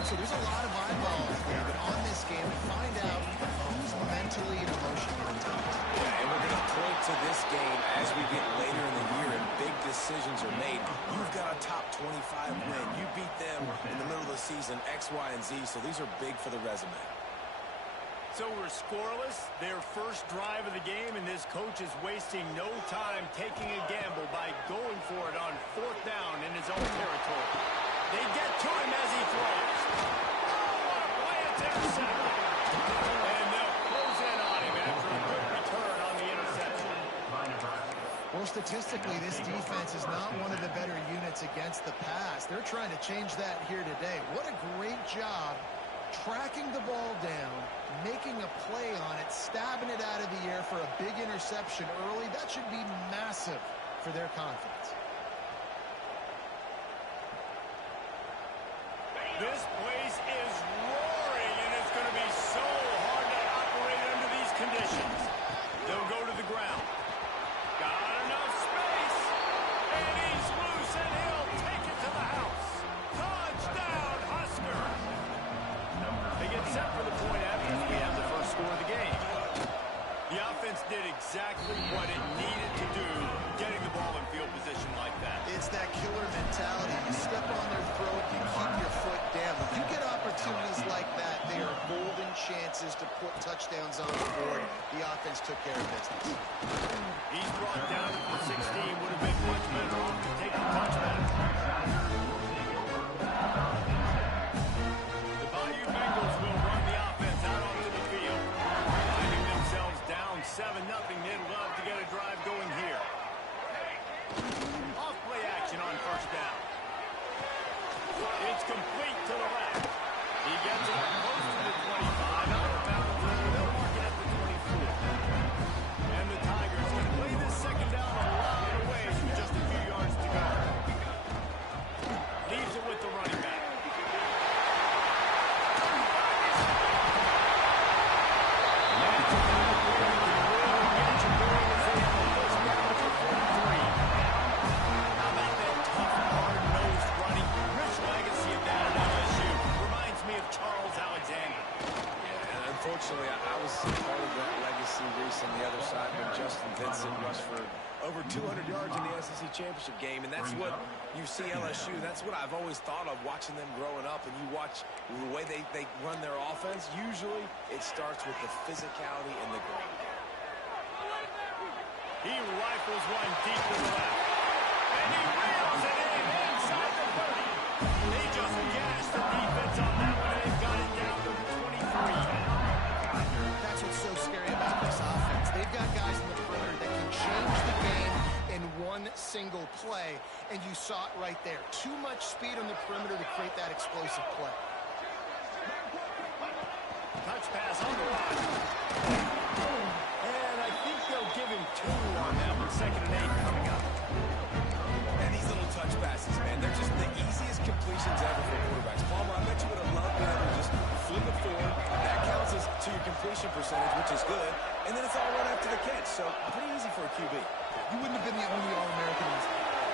So there's a lot of eyeballs there, but on this game, to find out who's mentally and emotionally intact. Yeah, and we're going to point to this game as we get later in the year and big decisions are made. You've got a top 25 win. You beat them in the middle of the season, X, Y, and Z, so these are big for the resume. So we're scoreless, their first drive of the game, and this coach is wasting no time taking a gamble by going for it on 4th down in his own territory. They get to him as he throws. Oh, what a play! It's intercepted. And they'll close in on him after a good return on the interception. Well, statistically, this defense is not one of the better units against the pass. They're trying to change that here today. What a great job tracking the ball down, making a play on it, stabbing it out of the air for a big interception early. That should be massive for their confidence. This place is roaring, and it's going to be so hard to operate under these conditions. They'll go to the ground. Got enough space, and he's loose, and he'll take it to the house. Touchdown, Husker! They get set for the point after we have the first score of the game. The offense did exactly what it needed to do, getting the ball in field position like that. It's that killer mentality. You step on their throat, you keep your foot down. If you get opportunities like that, they are golden chances to put touchdowns on the board. The offense took care of business. He's brought down to the 16. Would have been much better off to take the touchback. The Bayou Bengals will run the offense out onto the field. Finding themselves down 7-0. They'd love to get a drive going here. Off play action on 1st down. It's complete to the left. He gets it up close to the 25. Out of bounds. They'll mark it at the 24. And the Tigers going to play this 2nd down a lot of ways with just a few yards to go. Leaves it with the running back. Unfortunately, I was part of that legacy Reese on the other side when Justin Vincent rushed for over 200 yards in the SEC Championship game, and that's what you see LSU. That's what I've always thought of watching them growing up, and you watch the way they run their offense. Usually, it starts with the physicality and the ground. He rifles one deep to the left, and he reels it in inside the 30. They just gashed the defense on that one, and they've got it down to the 23. That's what's so scary about this offense. They've got guys in the perimeter that can change the game in one single play, and you saw it right there. Too much speed on the perimeter to create that explosive play. Touch pass on the line. And I think they'll give him 2 on that one. 2nd and 8 coming up. And these little touch passes, man, they're just the easiest completions ever for quarterbacks. Palmer, I bet you would have loved being able to just flip it forward. That counts as to your completion percentage, which is good. And then it's all right after the catch. So pretty easy for a QB. You wouldn't have been the only All-American in this.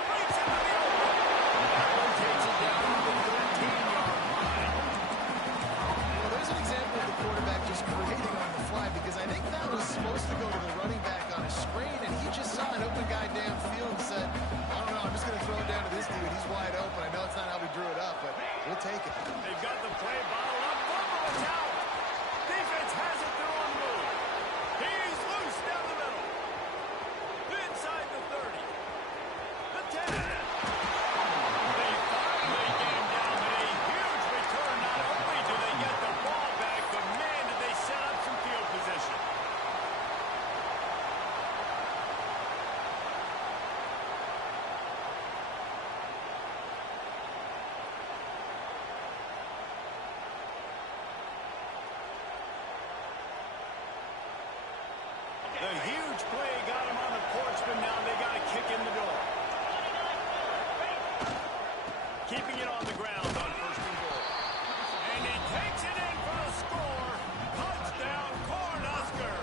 Breaks into the open. That one takes it down to the 13-yard line. Well, there's an example of the quarterback just creating on the fly, because I think that was supposed to go to the running back on a screen, and he just saw an open guy downfield and said, I don't know, I'm just going to throw it down to this dude. He's wide open. I know it's not how we drew it up, but we'll take it. They've got the play bottled up. Fumble, it's out. Defense has it. They're on move. He's loose down the middle. Inside the 30. The 10. They finally came down with a huge return. Not only do they get the ball back, but man, did they set up some field position. The huge play got him on the porch, but now they got to kick in the door. Keeping it on the ground on 1st and goal. And he takes it in for the score. Touchdown, Cornhusker.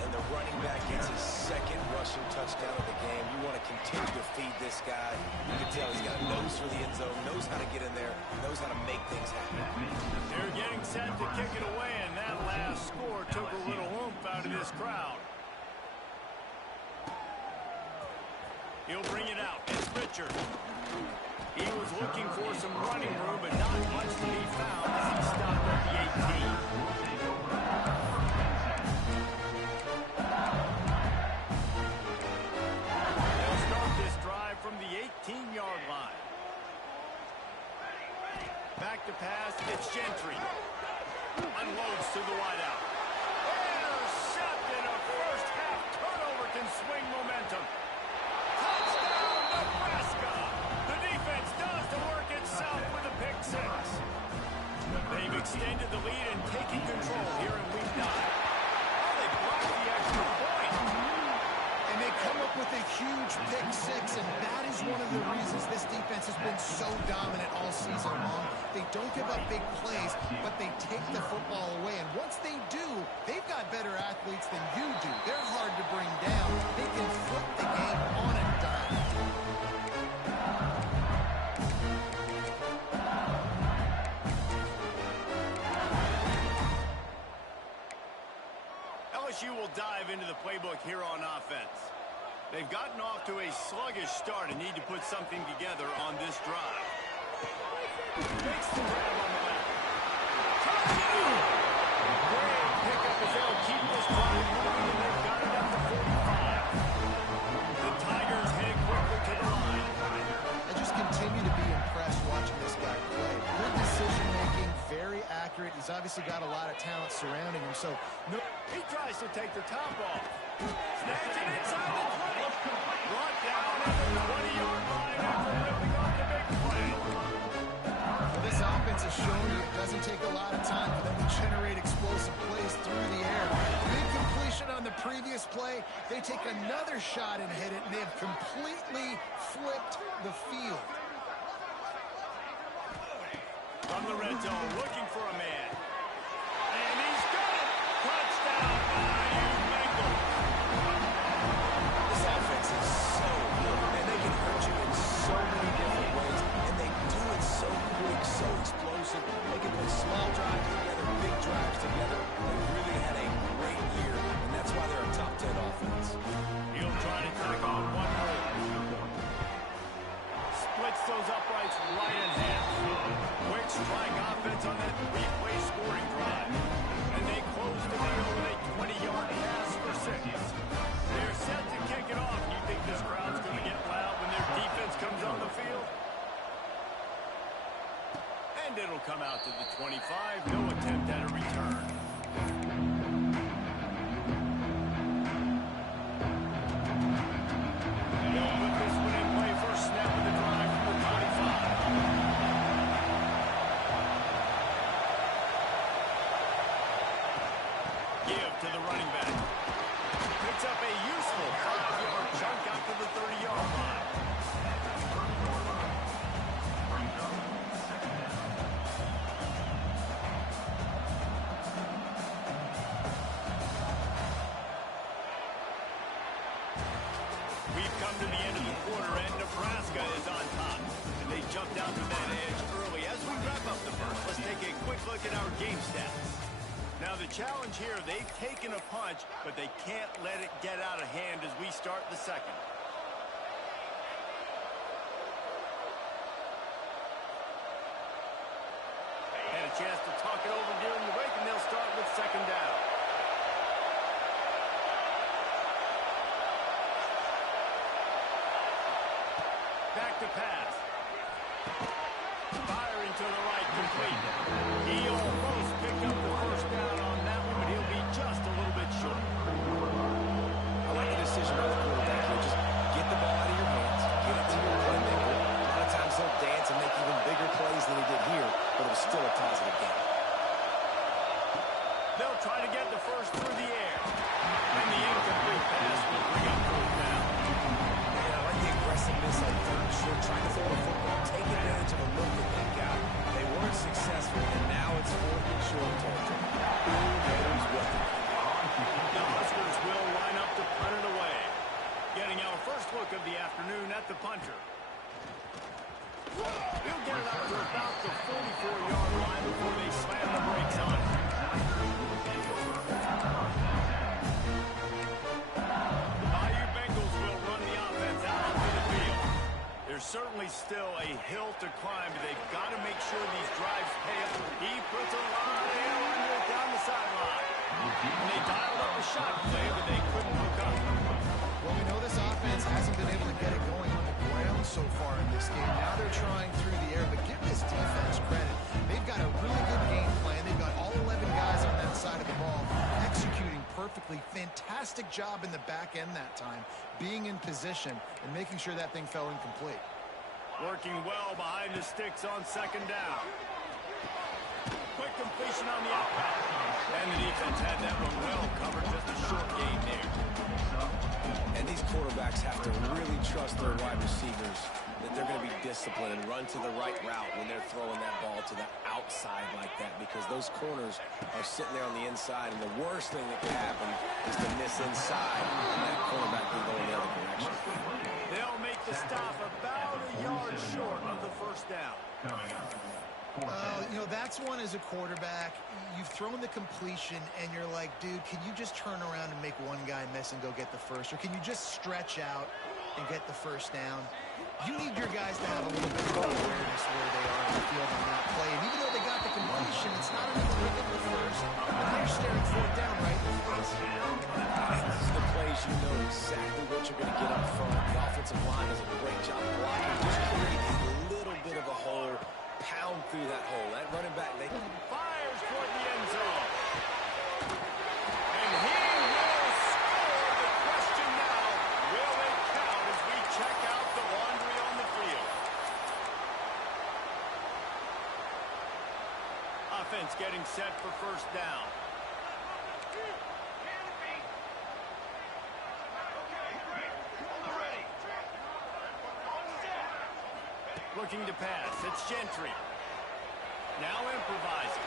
And the running back gets his 2nd rushing touchdown of the game. You want to continue to feed this guy. You can tell he's got a nose for the end zone, knows how to get in there, knows how to make things happen. They're getting set to kick it away, and that last score took a little oomph out of this crowd. He'll bring it out. It's Richard. He was looking for some running room, but not much to be found as he stopped at the 18. They'll start this drive from the 18-yard line. Back to pass. It's Gentry. Unloads to the wideout. Intercepted. A first-half turnover can swing momentum. Touchdown, Nebraska! The defense does the work itself with a pick six. They've extended the lead and taking control here in week 9. Oh, they blocked the extra point. And they come up with a huge pick six, and that is one of the reasons this defense has been so dominant all season long. They don't give up big plays, but they take the football away. And once they do, they've got better athletes than you do. They're hard to bring down. They can flip the game on a dime. LSU will dive into the playbook here on offense. They've gotten off to a sluggish start and need to put something together on this drive. Makes the grab on the left. Great pickup as they'll keep this drive moving, and they've got it at the 45. The Tigers heading quickly to the line. I just continue to be impressed watching this guy play. Good decision-making, very accurate. He's obviously got a lot of talent surrounding him, so he tries to take the top off. Snatch it inside the 20. Brought down at the 20-yard line after ripping off the big play. Well, this offense has shown you it doesn't take a lot of time for them to generate explosive plays through the air. Big completion on the previous play. They take another shot and hit it, and they have completely flipped the field. From the red zone, looking for a man. And he's got it. Touchdown, Bayou Bengal. This offense is so good, and they can hurt you in so many different ways, and they do it so quick, so explosive. They can put small drives together, big drives together. They really had a great year, and that's why they're a top 10 offense. He'll try to tack on one more. Splits those uprights right in half. Quick strike offense on that three-play scoring drive. And they close the deal with a 20-yard pass for 6. They're set to kick it off. You think this crowd's going to get loud when their defense comes on the field? And it'll come out to the 25. No attempt at a return. They'll put this one in play. First snap of the drive from the 25. Give to the running back. Picks up a useful 5-yard chunk out to the 30-yard line. We've come to the end of the quarter, and Nebraska is on top. And they jumped out to that edge early. As we wrap up the first, let's take a quick look at our game stats. Now, the challenge here, they've taken a punch, but they can't let it get out of hand as we start the second. Had a chance to talk it over during the break, and they'll start with second down. Back to pass. Firing to the right, complete. He almost picked up the first down on that one, but he'll be just a little bit short. I like the decision by the quarterback here. Just get the ball out of your hands, get it to your playmaker. A lot of times they'll dance and make even bigger plays than he did here, but it was still a positive game. They'll try to get the first through the air. And the incomplete pass will bring up fourth down. Man, I like the aggressiveness on third and short, trying to throw the football, take advantage of a look that they got. They weren't successful, and of the afternoon at the punter. He'll get it up to about the 44-yard line before they slam the brakes on it. The Bayou Bengals will run the offense out onto the field. There's certainly still a hill to climb, but they've got to make sure these drives pay off. He puts a lot of air under it down the sideline. And they dialed up a shot play, but they couldn't hook up. Well, we know this offense hasn't been able to get it going on the ground so far in this game. Now they're trying through the air, but give this defense credit. They've got a really good game plan. They've got all 11 guys on that side of the ball executing perfectly. Fantastic job in the back end that time, being in position and making sure that thing fell incomplete. Working well behind the sticks on second down. Quick completion on the outbound. And the defense had that one well covered. Just a short gain there. And these quarterbacks have to really trust their wide receivers that they're going to be disciplined and run to the right route when they're throwing that ball to the outside like that, because those corners are sitting there on the inside, and the worst thing that can happen is to miss inside and that cornerback can go in the other direction. They'll make the stop about a yard short of the first down. You know, that's one as a quarterback. You've thrown the completion, and you're like, dude, can you just turn around and make one guy miss and go get the first? Or can you just stretch out and get the first down? You need your guys to have a little bit of awareness where they are in the field on that play. And even though they got the completion, it's not enough to get the first. And they're staring fourth down right in the face. This is the plays you know exactly what you're going to get up front. The offensive line does a great job blocking. Just create a little bit of a hole. Pound through that hole. That running back, they fires toward the end zone. And he will score. The question now, will it count as we check out the laundry on the field? Offense getting set for first down. Looking to pass. It's Gentry. Now improvising.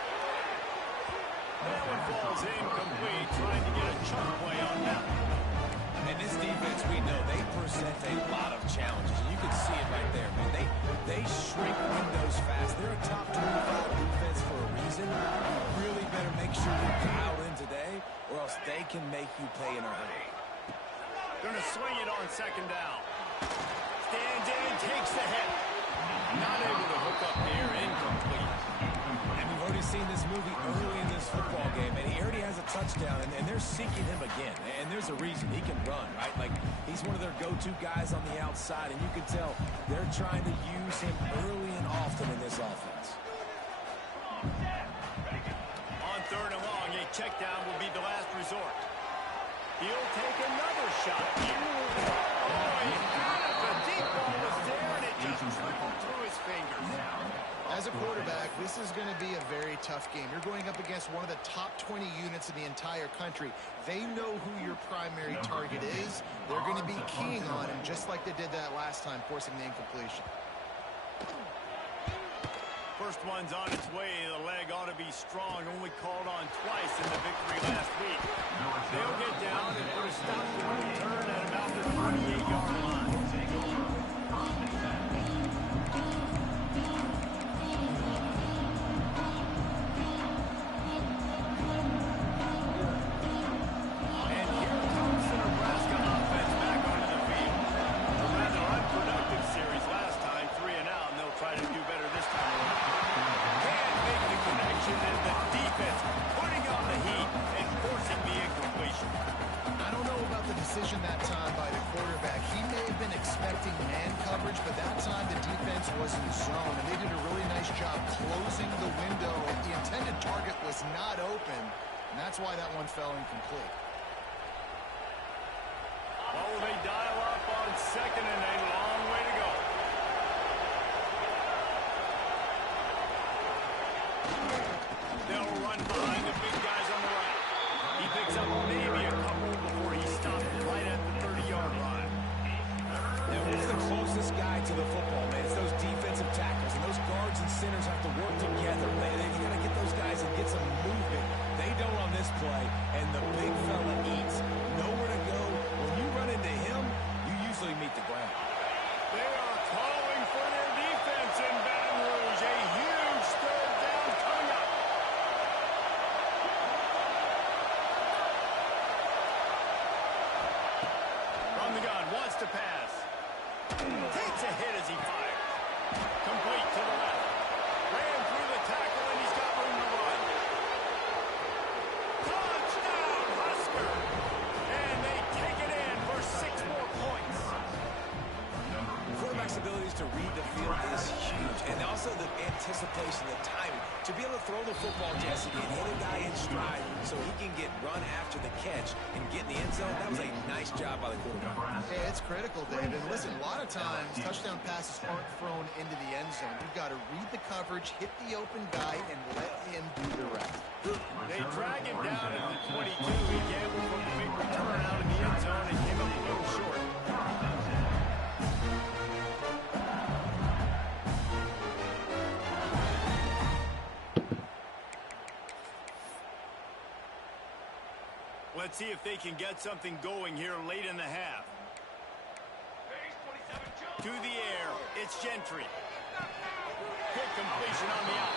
That one falls incomplete, trying to get a chunk play on that one. And this defense, we know, they present a lot of challenges. And you can see it right there, man. They shrink windows fast. They're a top 25 defense for a reason. You really better make sure you're dialed in today, or else they can make you pay in a hurry. Gonna swing it on second down. Stands in, takes the hit. Not able to hook up there, incomplete. And we've already seen this movie early in this football game, and he already has a touchdown, and they're seeking him again. And there's a reason. He can run, right? Like, he's one of their go-to guys on the outside, and you can tell they're trying to use him early and often in this offense. On third and long, a check down will be the last resort. He'll take another shot here. Oh, he got it. The deep ball was there, and it just trickled through his fingers. As a quarterback, this is going to be a very tough game. You're going up against one of the top 20 units in the entire country. They know who your primary target is. They're going to be keying on him, just like they did that last time, forcing the incompletion. First one's on its way. The leg ought to be strong. Only called on twice in the victory last week. They'll get down and put a stop to the return at about the 28-yard line. And here comes the Nebraska offense back onto the field. A rather unproductive series last time, 3 and out, and they'll try to do better this time around. Can't make the connection, and the defense putting on the heat and forcing the incompletion. I don't know about the decision that time by the quarterback. He may have been expecting man coverage, but that time the defense was in zone, and they did a really nice job closing the window. The intended target was not open, and that's why that one fell incomplete. What will they dial up on second, and a long way to go? They'll run behind the big guys on the right. He picks up maybe a couple before he stops right at the 30-yard line. And who's the closest guy to the football, man? It's those defensive tackles, and those guards and centers have to work together. They've got to get those guys and get some movement. They don't on this play, and the big fella to read the field is huge. And also the anticipation, the timing. To be able to throw the football, Jesse, and hit a guy in stride so he can get run after the catch and get in the end zone, that was a nice job by the quarterback. Yeah, it's critical, David. Listen, a lot of times, touchdown passes aren't thrown into the end zone. You've got to read the coverage, hit the open guy, and let him do the rest. They drag him down at the 22. He gambled for the big return out in the end zone and came up a little short. Let's see if they can get something going here late in the half. To the air, it's Gentry. Quick completion on the out.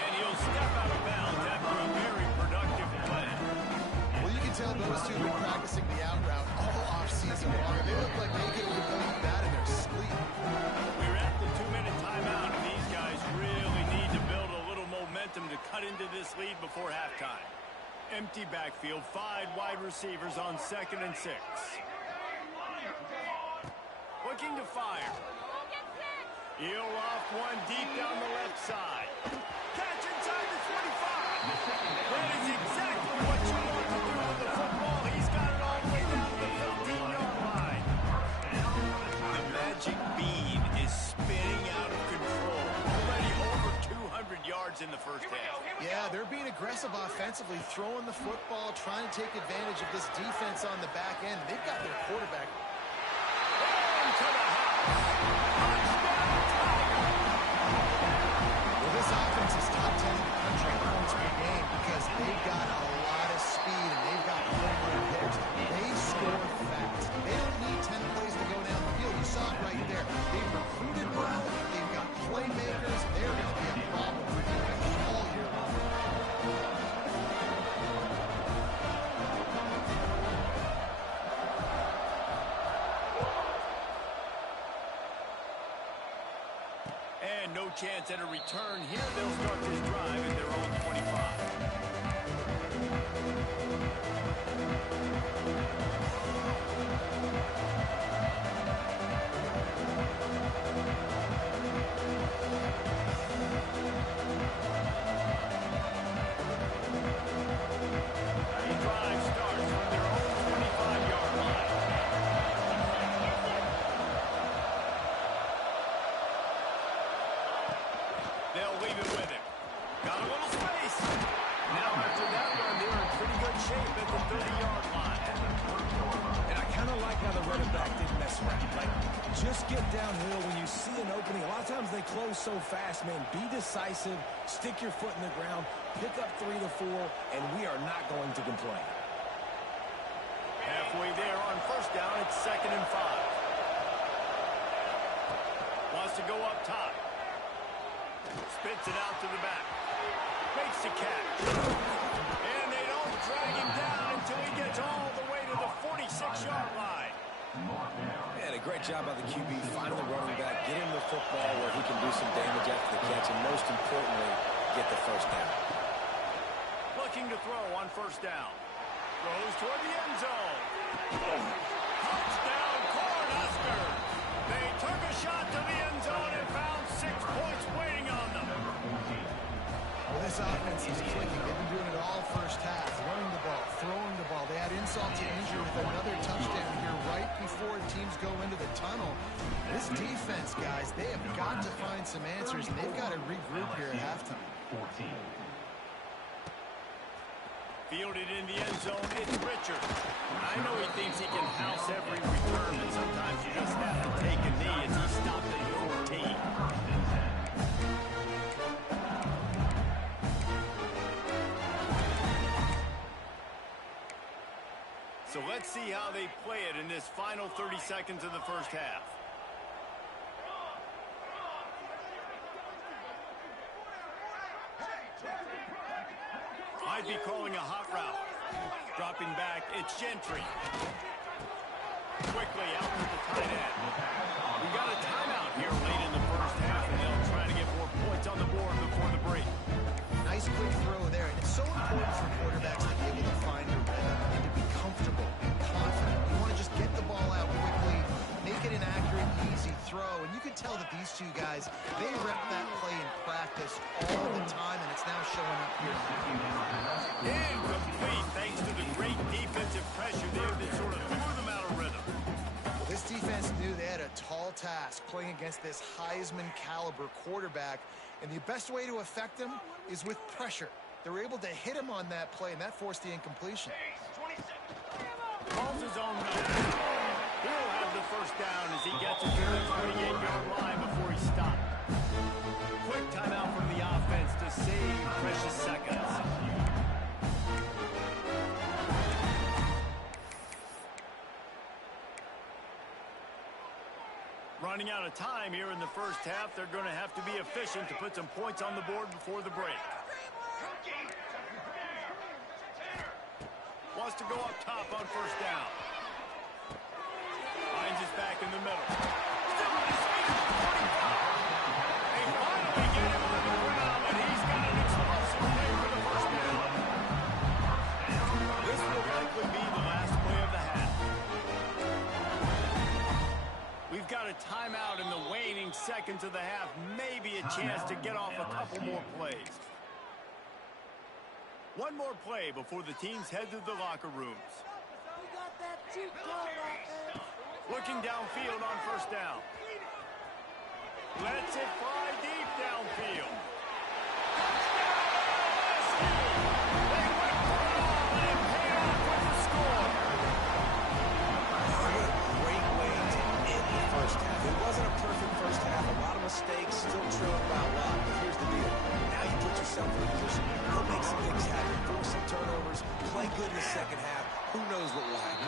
And he'll step out of bounds after a very productive play. Well, you can tell those two have been practicing the out route all offseason long. They look like they could have done that in their sleep. We're at the 2-minute timeout, and these guys really need to build a little momentum to cut into this lead before halftime. Empty backfield, 5 wide receivers on 2nd and 6. Looking to fire. He'll off one deep down the left side. Catch inside the 25. That is exactly what you want to do with the football. He's got it all the way down to the 15-yard line. The magic bean is spinning out of control. Already over 200 yards in the first half. Yeah, they're being aggressive offensively, throwing the football, trying to take advantage of this defense on the back end. They've got their quarterback. To the house. Well, this offense is top 10 in the country in points per game because they've got a lot of speed and they've got home run hitters. They score fast. They don't need 10 plays to go down the field. You saw it right there. They've recruited well. They've got playmakers. They're going to be a problem for defense all year long. And no chance at a return here. They'll start this drive at their own 25. The drive starts from their own 25-yard line. They'll leave it with him. Got a little space. Now after that one, they're in pretty good shape at the 30-yard line. And I kind of like how the running back didn't mess around. Like, just get downhill when you see an opening. A lot of times they close so fast, man. Be decisive, stick your foot in the ground, pick up 3 to 4, and we are not going to complain. Halfway there on first down, it's 2nd and 5. Wants to go up top. Spits it out to the back. Makes the catch. And they don't drag him down until he gets all the way to the 46-yard line. Man, a great job by the QB finding the running back, getting the football where he can do some damage after the catch, and most importantly, get the first down. Looking to throw on first down. Throws toward the end zone. Touchdown, Cornhuskers. They took a shot to the end zone and found 6 points waiting on them. Well, this offense is clicking. They've been doing it all first half, running the ball, throwing the ball. They had insult to injury with another touchdown here right before teams go into the tunnel. This defense, guys, they have got to find some answers, and they've got to regroup here at halftime. Fielded in the end zone, it's Richard. I know he thinks he can house every return, but sometimes you just have to take a knee as he stopped at 14. So let's see how they play it in this final 30 seconds of the first half. Might be calling a hot route. Dropping back, it's Gentry. Quickly out to the tight end. We got a timeout here late in the first half, and they'll try to get more points on the board before the break. Nice quick throw there, and it's so important for quarterbacks to be able to find a rhythm and to be comfortable and confident. You want to just get the ball out quickly, make it an accurate, easy throw, and you can tell that these two guys, they rep that play in practice all the time, and it's now showing up here. Incomplete, thanks to the great defensive pressure there that sort of threw them out of rhythm. Well, this defense knew they had a tall task playing against this Heisman caliber quarterback, and the best way to affect him is with pressure. They were able to hit him on that play, and that forced the incompletion. Calls his own number. He'll have the first down as he gets it to the 28-yard line before he stopped. Quick timeout from the offense to save precious seconds. Running out of time here in the first half, they're going to have to be efficient to put some points on the board before the break. Wants to go up top on first down. Finds his back in the middle. Still on his feet at the 45. They finally get him on the ground, and he's got an explosive play for the first down. This will likely be the last play of the half. We've got a timeout in the waning seconds of the half. Maybe a chance to get off a couple more plays. One more play before the teams head to the locker rooms. Looking downfield on first down. Lets it fly deep downfield. They went for it all, and it paid off with the score. What a great way to end the first half. It wasn't a perfect first half. A lot of mistakes, still trailing by a lot. But here's the deal. Now you put yourself in a position. Go make some things happen. Force some turnovers. Play good in the second half. Who knows what will happen?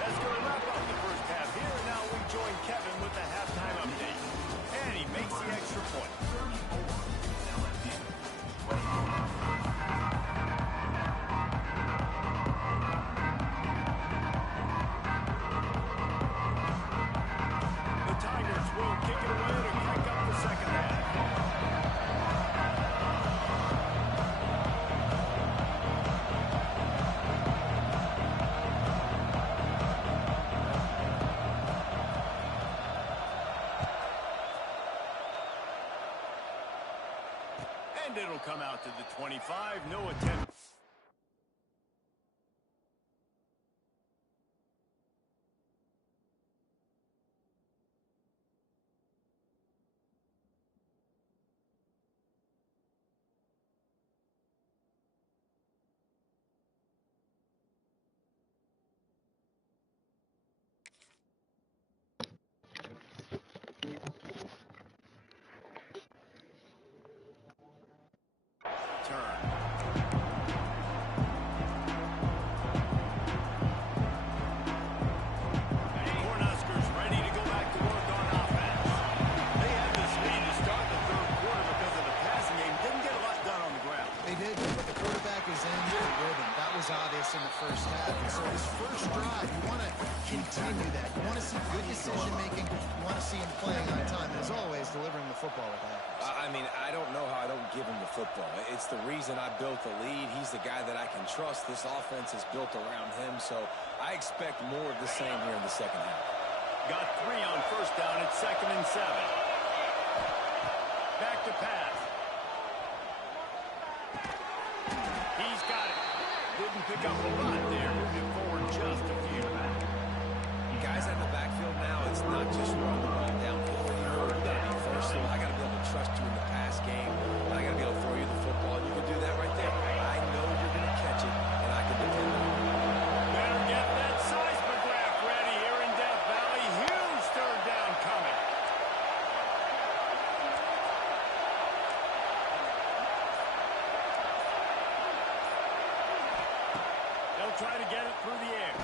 That's going to wrap up the first half here. And now we join Kevin with the halftime update. And he makes the extra point. The Tigers will kick it away to crank up the second half. And it'll come out to the 25. No attempt. Turn. Cornhuskers ready to go back to work on offense. They had this lead to start the third quarter because of the passing game. Didn't get a lot done on the ground. They did, but the quarterback is in the rhythm. That was obvious in the first half. And so this first drive, you want to continue that. You want to see good decision-making. You want to see him playing on time. And as always, delivering the football with accuracy. I mean, I don't know how I don't give him the football. It's the reason I built the lead. He's the guy that I can trust. This offense is built around him, so I expect more of the same here in the second half. Got 3 on first down at 2nd and 7. Back to pass. He's got it. Didn't pick up a lot there. Moving forward just a few. Guys out in the backfield now, it's not just run the ball downfield. You got to be versatile. I got to be able to trust you in the pass game. I got to be able to throw you the football. You can do that right there. I know you're going to catch it, and I can depend on you. Better get that seismograph ready here in Death Valley. Huge third down coming. They'll try to get it through the air.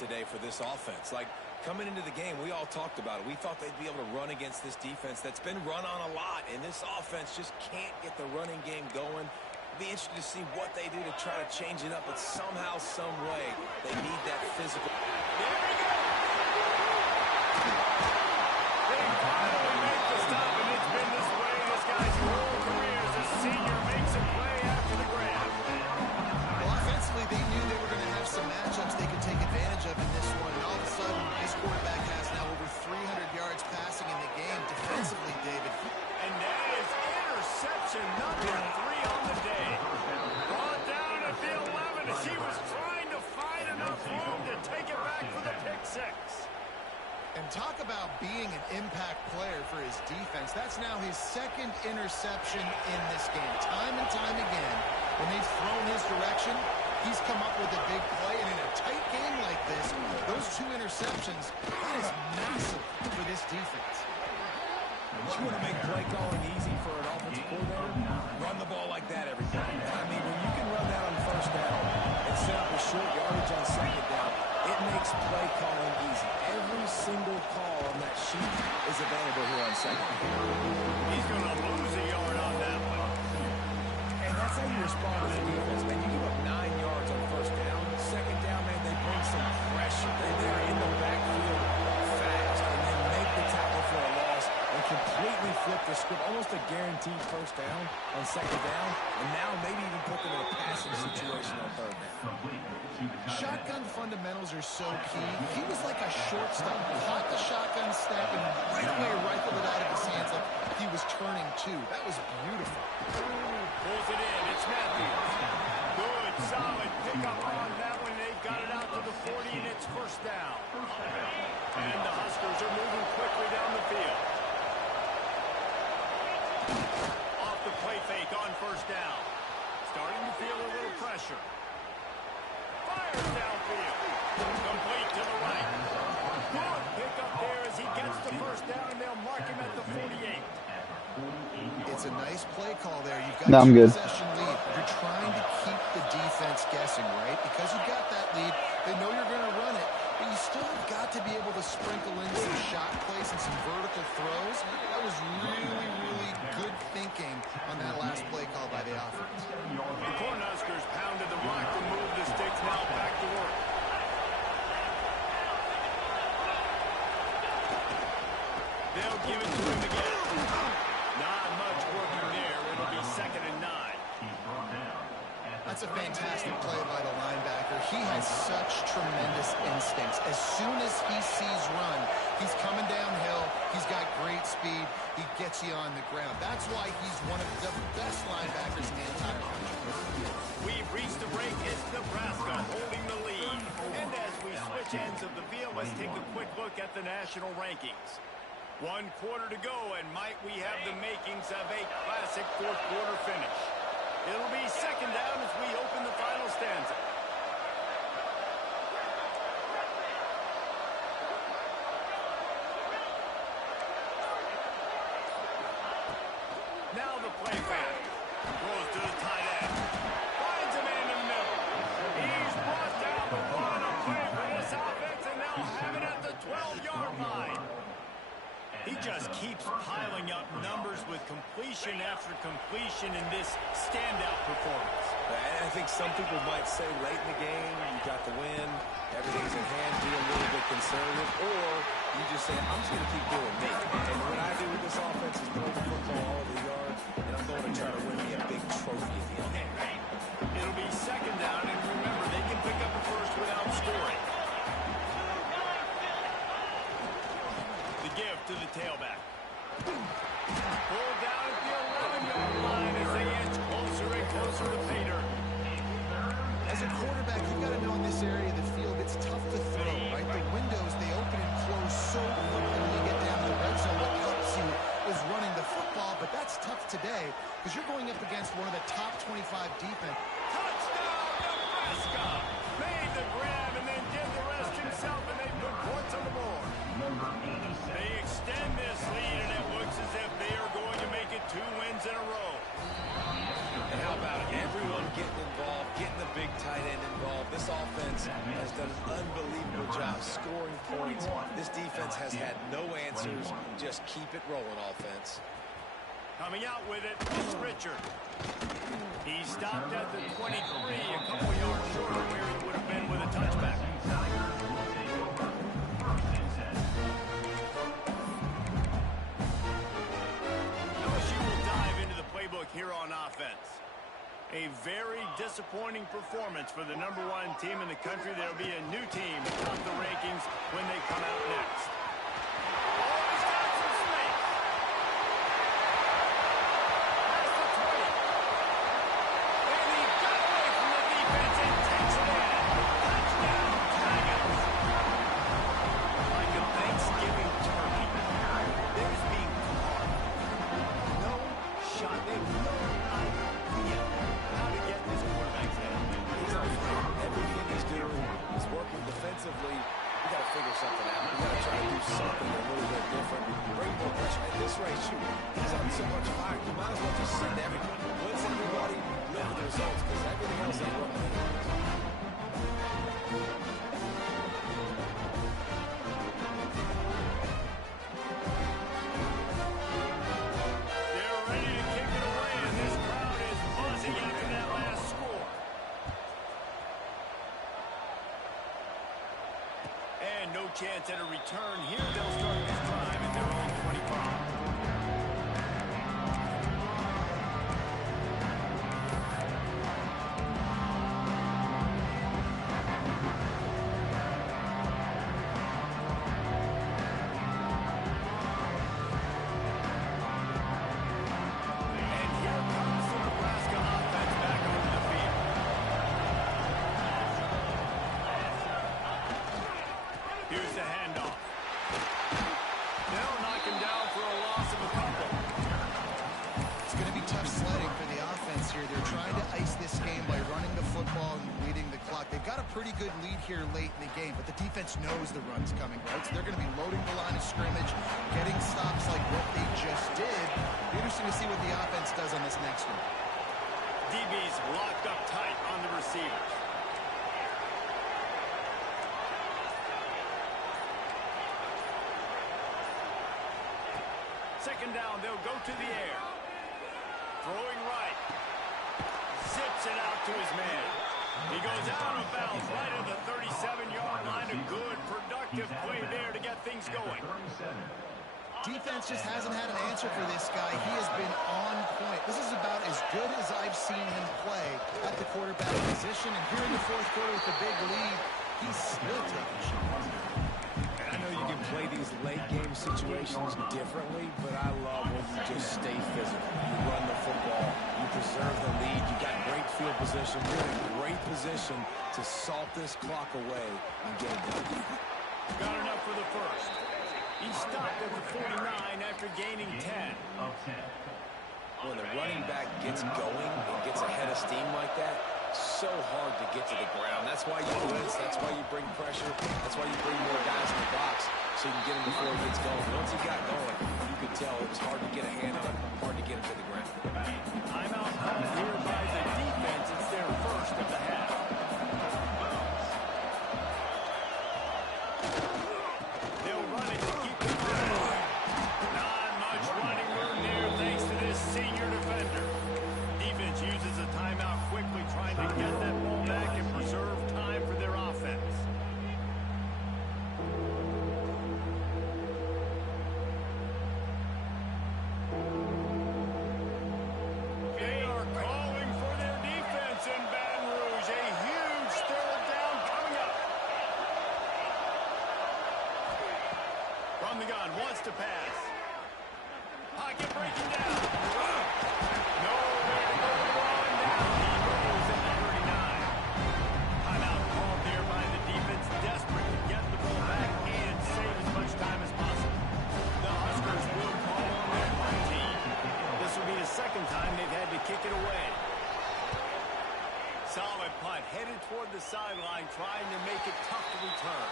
today for this offense. Like, coming into the game, we all talked about it. We thought they'd be able to run against this defense that's been run on a lot, and this offense just can't get the running game going. Be interested to see what they do to try to change it up, but somehow, some way, they need that physical. There we go. They finally make the stop, and it's been this way this guy's whole career as a senior makes a play after the grab. Well, offensively, they knew they were going to have some matchups they could take advantage of in this one, and all of a sudden, this quarterback has now over 300 yards passing in the game. Defensively, David. And that is interception number 3 on the day. Brought down at the 11 as he was trying to find enough room to take it back for the pick 6. And talk about being an impact player for his defense. That's now his second interception in this game. Time and time again, when they've thrown his direction, he's come up with a big play. And in a tight game like this, those 2 interceptions, that is massive for this defense. You want to make play calling easy for an offensive coordinator? Run the ball like that every time. I mean, when you can run that on first down and set up a short yardage on second down, it makes play calling easy. Every single call on that sheet is available here on second down. He's going to lose a yard on that one. And that's how you respond as a defense, man. You give up 9 yards on first down. Second down, man, they bring some pressure. They're in the backfield fast, and they make the tackle for a loss and completely flip the script. Almost a guaranteed first down on second down, and now maybe even put them in a passing situation on third down. Shotgun fundamentals are so key. He was like a shortstop, caught the shotgun snap, and right away rifled it out of his hands like he was turning two. That was beautiful. Pulls it in. It's Matthews. Good, solid pickup on that one. They've got it out to the 40, and it's first down. And the Huskers are moving quickly down the field. Off the play fake on first down. Starting to feel a little pressure. Fires downfield. Complete to the right. Good pickup there as he gets the first down, and they'll mark him at the 48. It's a nice play call there. You've got No, I'm good. possession lead. You're trying to keep the defense guessing, right? Because you've got that lead, they know you're going to run it, but you still have got to be able to sprinkle in some shot plays and some vertical throws. That was really, really good thinking on that last play call by the offense. The Cornhuskers pounded the rock to move the sticks. Now back to work. They'll give it to him again. Not much working there. It'll be 2nd and 9. That's a fantastic play by the linebacker. He has such tremendous instincts. As soon as he sees run, he's coming downhill. He's got great speed. He gets you on the ground. That's why he's one of the best linebackers in the entire country. We've reached the break. It's Nebraska holding the lead. And as we switch ends of the field, let's take a quick look at the national rankings. 1 quarter to go, and might we have the makings of a classic fourth quarter finish. It'll be 2nd down as we open the final stanza. Now the play back. Throws to the tight end. Finds a man in the middle. He's brought down the one of play for this offense, and they'll have it at the 12-yard line. He just keeps piling up numbers with completion after completion in this standout performance. And I think some people might say late in the game, you got the win, everything's in hand, be a little bit conservative, or you just say, I'm just going to keep doing me. And what I do with this offense is throw the football all the yards, and I'm going to try to win me a big trophy at the end. It'll be 2nd down, and remember, they can pick up a first without scoring. The give to the tailback. Pulled down at the 11-yard line as they inch closer and closer to Pater. As a quarterback, you've got to know in this area of the field, it's tough to throw, right? The windows, they open and close so quickly when you get down to the red zone. What helps you is running the football, but that's tough today because you're going up against one of the top 25 defense. Touchdown, Nebraska! Made the grab and then did the rest himself, and they put points on the board. They extend this lead, and it looks as if they are going to make it 2 wins in a row. And how about it? Everyone getting involved, getting the big tight end involved. This offense has done an unbelievable job yards. This defense has had no answers. Just keep it rolling, offense. Coming out with it is Richard. He stopped at the 23, a couple yards short of where he would have been with a touchback. LSU will dive into the playbook here on offense. A very disappointing performance for the #1 team in the country. There'll be a new team atop the rankings when they come out next. Oh, he's got some space. That's the 20. And he got away from the defense and takes it in. Touchdown, Tigers. Like a Thanksgiving turkey. There's being caught. No shot. They have no idea how to get this quarterback's head. He's on fire. Everything he's doing is working defensively. We got to figure something out. We got to try to do something a little bit different. Bring more pressure. At this rate, shoot, he's on so much fire. You might as well just send everybody. Blitz everybody, live with the results, because everything else ain't working. They're ready to kick it away, and this crowd is buzzing after that last score. And no chance at a return here. They'll start this drive at their own 25. And here comes the Nebraska offense back onto the field. Here's the handoff. They'll knock him down for a loss of a couple. It's going to be tough sledding for the offense here. They're trying to ice this game by running the football and leading the clock. They've got a pretty good lead here late in the game, but the defense knows the run's coming, right? So they're going to be loading the line of scrimmage, getting stops like what they just did. Be interesting to see what the offense does on this next one. DB's locked up tight on the receivers. Second down, they'll go to the air. Throwing right. Zips it out to his man. He goes out of bounds right at the 37-yard line. A good, productive play there to get things going. Defense just hasn't had an answer for this guy. He has been on point. This is about as good as I've seen him play at the quarterback position. And here in the fourth quarter with the big lead, he's still taking shots. I know you can play these late game situations differently, but I love when you just stay physical. You run the football, you preserve the lead, you got great field position, you're in a great position to salt this clock away and get it done. Got enough for the first. He stopped at the 49 after gaining 10. When the running back gets going and gets ahead of steam like that, so hard to get to the ground. That's why you blitz. That's why you bring pressure. That's why you bring more guys in the box so you can get him before he gets going. Once he got going, you could tell it was hard to get a hand on, hard to get him to the ground. Timeout called here by the defense. It's their first of the half. They'll run it to keep the moving. Not much running room there thanks to this senior defender. Defense uses a timeout quickly, trying to get that ball back and preserve time for their offense. They are calling for their defense in Baton Rouge. A huge third down coming up. From the gun, wants to pass. Pocket breaking down. Nowhere to go on down. He goes at the 39. Timeout called there by the defense, desperate to get the ball back and save as much time as possible. The Huskers will call on their punt team. This will be the second time they've had to kick it away. Solid punt, headed toward the sideline, trying to make it tough to return.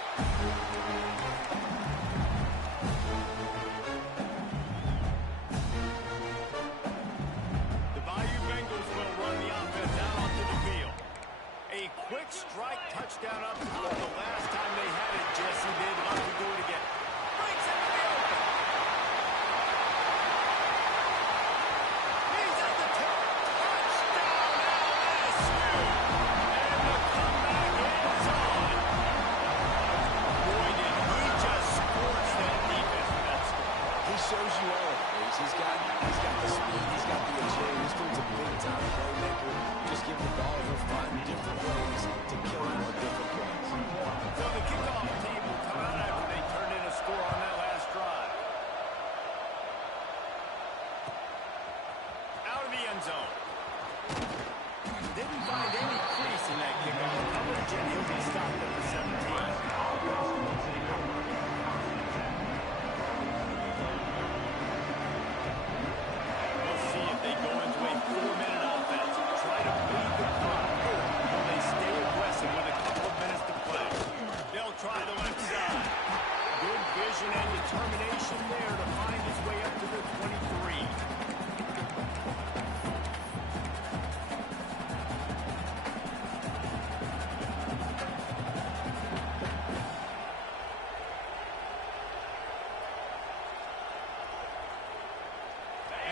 vision and determination there to find his way up to the 23.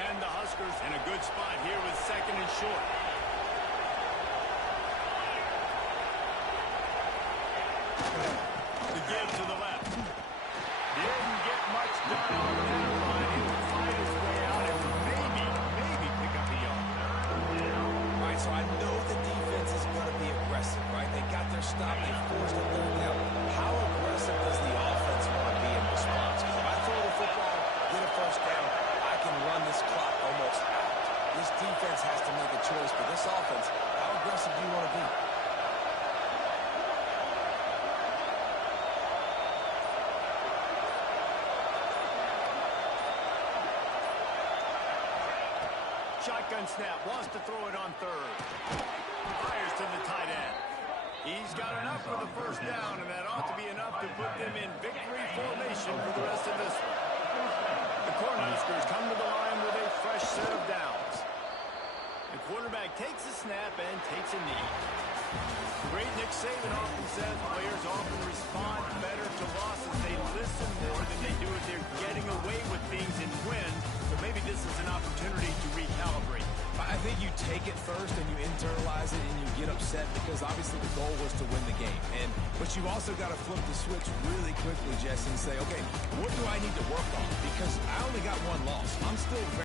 And the Huskers in a good spot here with second and short. The give to the left. Didn't get much done on that run. He would fight his way out and maybe pick up a yard. All right, so I know the defense is going to be aggressive, right? They got their stop. They forced a third down. How aggressive does the offense want to be in response? Because if I throw the football, get a first down, I can run this clock almost out. This defense has to make a choice, but this offense, how aggressive do you want to be? Shotgun snap, wants to throw it on third. Fires to the tight end. He's got enough for the first down, and that ought to be enough to put them in victory formation for the rest of this one. The Cornhuskers come to the line with a fresh set of downs. The quarterback takes a snap and takes a knee. The great Nick Saban often says players often respond better to losses. They listen more than they do if they're getting away with things and win. So maybe this is an opportunity to recalibrate. I think you take it first and you internalize it and you get upset because obviously the goal was to win the game. But you've also got to flip the switch really quickly, Jesse, and say, okay, what do I need to work on? Because I only got one loss. I'm still very